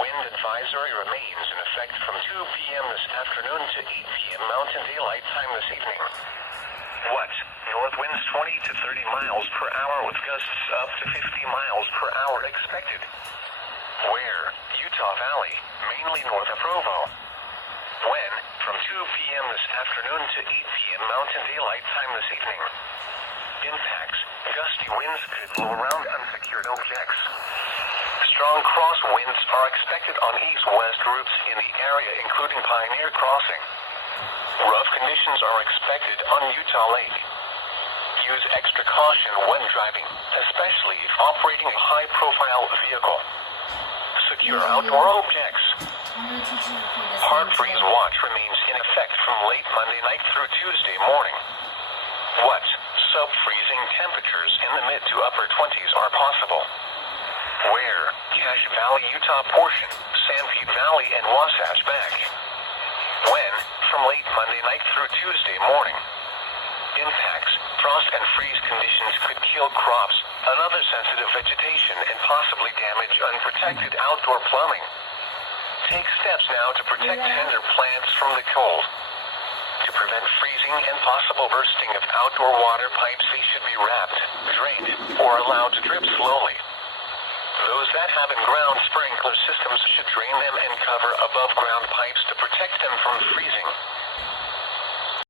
Wind advisory remains in effect from 2 p.m. this afternoon to 8 p.m. Mountain Daylight Time this evening. What? North winds 20 to 30 miles per hour with gusts up to 50 miles per hour expected. Where? Utah Valley, mainly north of Provo. When? From 2 p.m. this afternoon to 8 p.m. Mountain Daylight Time this evening. Impacts. Gusty winds could blow around unsecured objects. Strong crosswinds are expected on east-west routes in the area, including Pioneer Crossing. Rough conditions are expected on Utah Lake. Use extra caution when driving, especially if operating a high-profile vehicle. Secure outdoor objects. Hard freeze watch remains in effect from late Monday night through Tuesday morning. What? Sub-freezing temperatures in the mid to upper 20s are possible. Where? Cache Valley, Utah portion, Sanpete Valley, and Wasatch Back. When? From late Monday night through Tuesday morning. Impacts. Frost and freeze conditions could kill crops, another sensitive vegetation, and possibly damage unprotected outdoor plumbing. Take steps now to protect tender plants from the cold. To prevent freezing and possible bursting of outdoor water pipes, they should be wrapped, drained, or allowed to drip slowly. Those that have in-ground sprinkler systems should drain them and cover above-ground pipes to protect them from freezing.